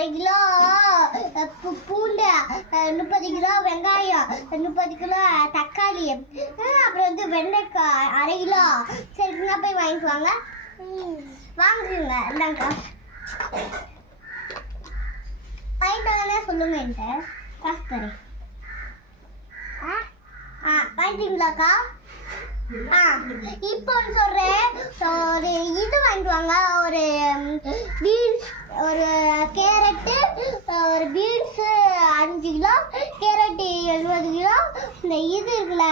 1/2 kilo பூண்டு, 30 kilo வெங்காயம், 30 kilo தக்காளி, அப்புறம் வந்து வெண்டைக்காய் 1/2 கிலோ. சரிங்களா, போய் வாங்கிட்டு வாங்க. வாங்குங்க. இந்தாங்க வாங்கிட்டு வாங்கன்னே சொல்லுங்க. என்கிட்ட காசு தரேன். வாங்கிட்டீங்களாக்கா? இப்போ சொல்கிறேன். ஒரு இது வாங்கிட்டு வாங்க. ஒரு பீன்ஸ், ஒரு கேரட்டு, ஒரு பீன்ஸு 5 கிலோ, கேரட்டு 70 கிலோ, இந்த இது இருக்குல்ல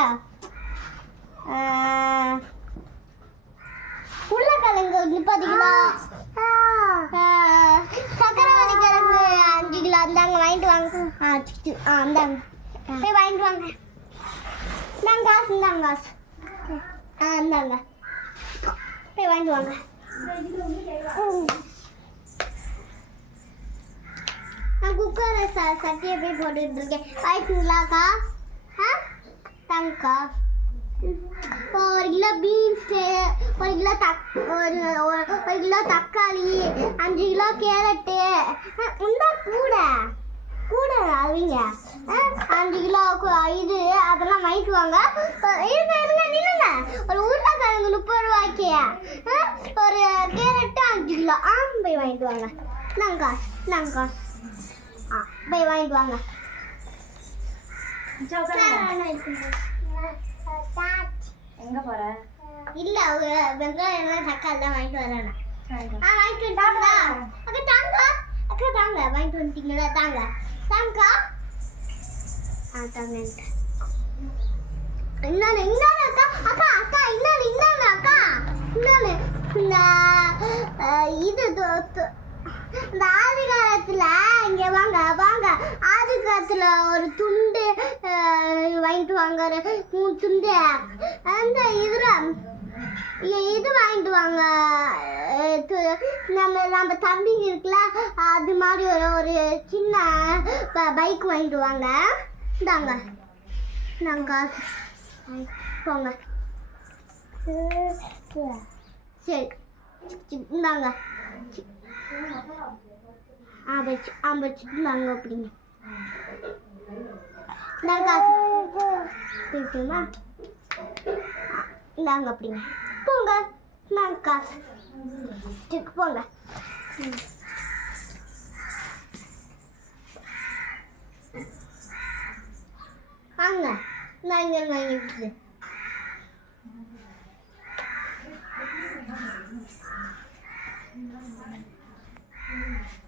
உருளைக்கிழங்கு 30 கிலோ, சக்கரவள்ளி கிழங்கு 5 கிலோ. அந்தாங்க வாங்கிட்டு வாங்க. அந்தாங்க போய் வாங்கிட்டு வாங்க. இந்தாங்க காசு, இந்தாங்க காசு. இந்தாங்க போய் வாங்கிட்டு வாங்க. நான் குக்கரை சட்டியை போய் போட்டுட்டு இருக்கேன். வாங்கிட்டுங்களாக்கா? தாங்கக்கா. இப்போ 1 கிலோ பீன்ஸு, 1 கிலோ ஒரு கிலோ தக்காளி, 5 கிலோ கேரட்டு, இந்த கூட அவங்க 5 கிலோ இது அதெல்லாம் வாங்கிட்டு வாங்க. இருங்க நில்லுங்க. ஒரு உருளைக்கிழங்கு 30 ரூபாய்க்கு, ஒரு கேரட்டு 5 கிலோ. போய் வாங்கிட்டு வாங்க. நாங்க போய் வாங்கிட்டு வாங்க. எங்க போற? இல்ல, அவங்க வெங்காயம் தக்காளி தான் வாங்கிட்டு வரேன். வாங்கிட்டு வந்துட்டாங்களா? அக்கா தாங்க. அக்கா தாங்க. வாங்கிட்டு வந்துட்டீங்களா? தாங்க தாங்கக்கா. தாங்க. இன்னொன்று அக்கா. அக்கா இன்னொன்று அக்கா. இன்னொன்று இந்த இது இந்த ஆதி காலத்தில் இங்கே வாங்க. ஆதி காலத்தில் ஒரு துண்டு வாங்கிட்டு வாங்க. 3 துண்டு. அந்த இதில் இது வாங்கிட்டு வாங்க. நம்ம தம்பிங்க இருக்குல்ல, அது மாதிரி ஒரு சின்ன பைக் வாங்கிட்டு வாங்க. இந்தாங்க காசு போங்க. சரி இந்தாங்க. வச்சுட்டுந்தாங்க. அப்படிங்க இந்தாங்க காசு. பேசுமா? இந்தாங்க அப்படிங்க. போங்க. இந்தாங்க காசு. போங்க. வாங்க. நான் இங்கே வாங்கிட்டு